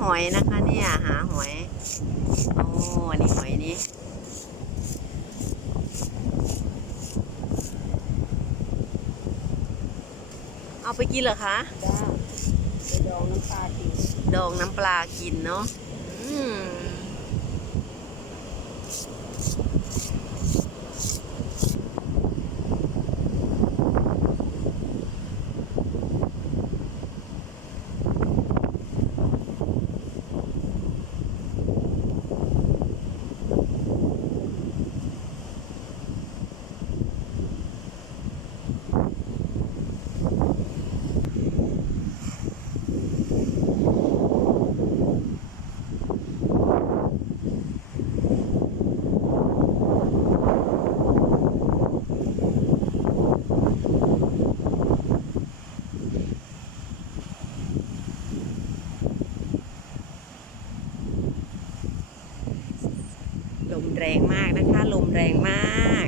หอยนะคะเนี่ยหาหอยโอ้อันนี้หอยนี้เอาไปกินเหรอคะจ้าไปดองน้ำปลากิน ดองน้ำปลากินเนาะ แรงมากนะคะ ลมแรงมาก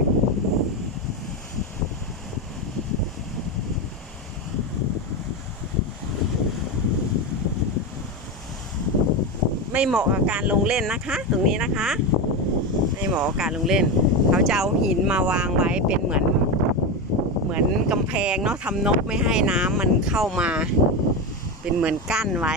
ไม่เหมาะกับการลงเล่นนะคะ ตรงนี้นะคะ ไม่เหมาะกับการลงเล่น เขาจะเอาหินมาวางไว้เป็นเหมือน เหมือนกำแพงเนาะทำนกไม่ให้น้ำมันเข้ามา เป็นเหมือนกั้นไว้